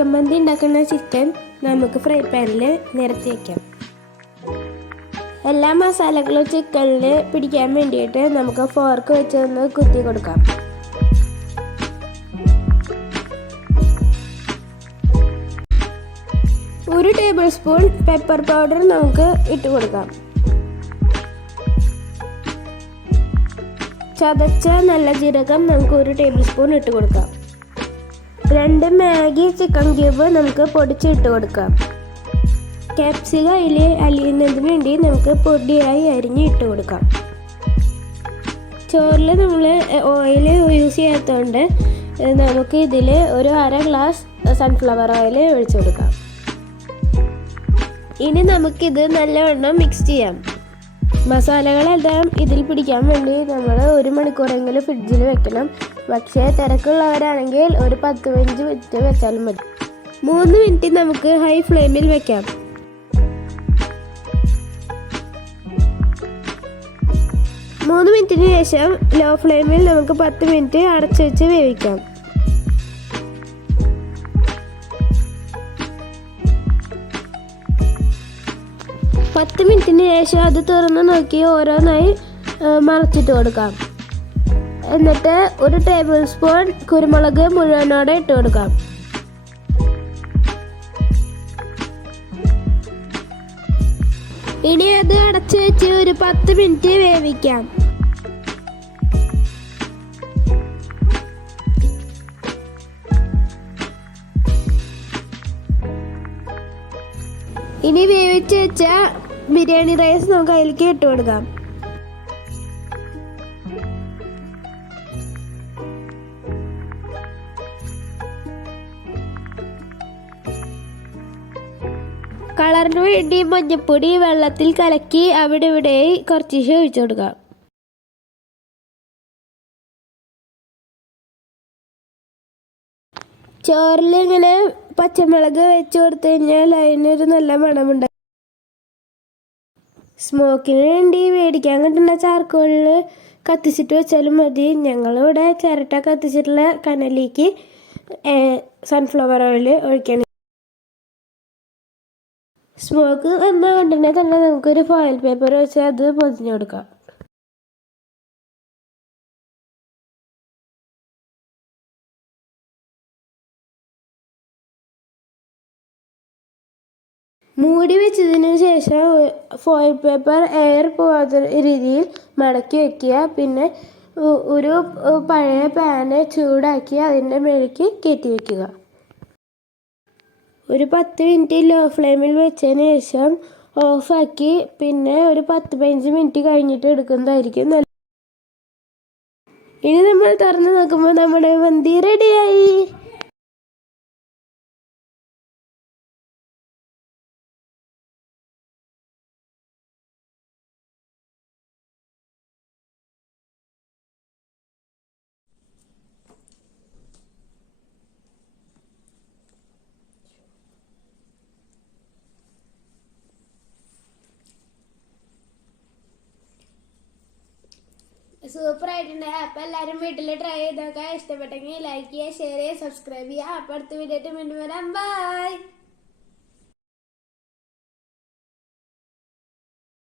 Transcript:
Chicken മന്തി ഉണ്ടാക്കുന്ന chicken നമുക്ക് fry പാനിൽ നിരത്തി വയ്ക്കാം. എല്ലാ മസാലകളും ചിക്കനിൽ പിടിക്കാൻ വേണ്ടിയിട്ട് നമുക്ക് ഫോർക്ക് വെച്ച് ഒന്ന് കുത്തി കൊടുക്കാം. ഒരു ടേബിൾ സ്പൂൺ പെപ്പർ പൗഡർ നമുക്ക് ഇട്ട് കൊടുക്കാം. ചതച്ച നല്ല ജീരകം നമുക്ക് ഒരു ടേബിൾ സ്പൂൺ ഇട്ട് കൊടുക്കാം. 2 മാഗി ചിക്കൻ ക്യൂബ് നമുക്ക് പൊടിച്ചിട്ട് കൊടുക്കാം. ക്യാപ്സിക്കം അലിയുന്നതിന് വേണ്ടി നമുക്ക് പൊടിയായി അരിഞ്ഞ് ഇട്ട് കൊടുക്കാം. ചോറിൽ നമ്മൾ ഓയിൽ യൂസ് ചെയ്യാത്തതുകൊണ്ട് നമുക്ക് ഇതിൽ ഒരു 1/2 ഗ്ലാസ് സൺഫ്ലവർ ഓയിൽ ഒഴിച്ചു കൊടുക്കാം. ഇനി നമുക്കിത് നല്ലവണ്ണം മിക്സ് ചെയ്യാം. മസാലകളെല്ലാം ഇതിൽ പിടിക്കാൻ വേണ്ടി നമ്മൾ 1 മണിക്കൂറെങ്കിലും ഫ്രിഡ്ജിൽ വെക്കണം. പക്ഷേ തിരക്കുള്ളവരാണെങ്കിൽ ഒരു 10-15 മിനിറ്റ് വെച്ചാലും മതി. 3 മിനിറ്റ് നമുക്ക് ഹൈ ഫ്ലെയിമിൽ വെക്കാം. 3 മിനിറ്റിന് ശേഷം ലോ ഫ്ലെയിമിൽ നമുക്ക് 10 മിനിറ്റ് അടച്ചു വെച്ച് വേവിക്കാം. പത്ത് മിനിറ്റിന് ശേഷം അത് തുറന്ന് നോക്കി ഓരോന്നായി മറച്ചിട്ട് കൊടുക്കാം. എന്നിട്ട് ഒരു ടേബിൾ സ്പൂൺ കുരുമുളക് മുഴുവനോടെ ഇട്ട് കൊടുക്കാം. ഇനി അത് അടച്ചു വെച്ച് ഒരു 10 മിനിറ്റ് വേവിക്കാം. ഇനി വേവിച്ച് വെച്ച ബിരിയാണി റൈസ് നമുക്ക് അതിലേക്ക് ഇട്ട് കൊടുക്കാം. കളറിന് വേണ്ടി മഞ്ഞൾപ്പൊടി വെള്ളത്തിൽ കലക്കി അവിടെ ഇവിടെയായി കുറച്ച് ഒഴിച്ചു കൊടുക്കാം. ചോറിൽ ഇങ്ങനെ പച്ചമുളക് വെച്ച് കൊടുത്തു കഴിഞ്ഞാൽ അതിനൊരു നല്ല മണമുണ്ട്. സ്മോക്കിന് വേണ്ടി മേടിക്കാൻ കിട്ടുന്ന ചാർക്കോളിൽ കത്തിച്ചിട്ട് വെച്ചാലും മതി. ഞങ്ങളിവിടെ ചിരട്ട കത്തിച്ചിട്ടുള്ള കനലിലേക്ക് സൺഫ്ലവർ ഓയിൽ ഒഴിക്കണം. സ്മോക്ക് വന്ന ഉടനെ തന്നെ നമുക്കൊരു ഫോയിൽ പേപ്പർ വെച്ച് അത് പൊതിഞ്ഞു കൊടുക്കാം. മൂടി വെച്ചതിന് ശേഷം ഫോയിൽ പേപ്പർ എയർ പോകാത്ത രീതിയിൽ മടക്കി വയ്ക്കുക. പിന്നെ ഒരു പഴയ പാന് ചൂടാക്കി അതിൻ്റെ മേലേക്ക് കയറ്റി വയ്ക്കുക. ഒരു 10 മിനിറ്റ് ലോ ഫ്ലെയിമിൽ വെച്ചതിന് ശേഷം ഓഫാക്കി പിന്നെ ഒരു 10-15 മിനിറ്റ് കഴിഞ്ഞിട്ട് എടുക്കുന്നതായിരിക്കും നല്ലത്. ഇനി നമ്മൾ തുറന്ന് നോക്കുമ്പോൾ നമ്മുടെ മന്തി റെഡിയായി. സൂപ്പർ ആയിട്ടുണ്ട്. അപ്പം എല്ലാവരും വീട്ടിൽ ട്രൈ ചെയ്തൊക്കെ ഇഷ്ടപ്പെട്ടെങ്കിൽ ലൈക്ക് ചെയ്യുക, ഷെയർ ചെയ്യുക, സബ്സ്ക്രൈബ് ചെയ്യുക. അപ്പം അടുത്ത വീഡിയോ ആയിട്ട് വീണ്ടും വരാം. ബൈ.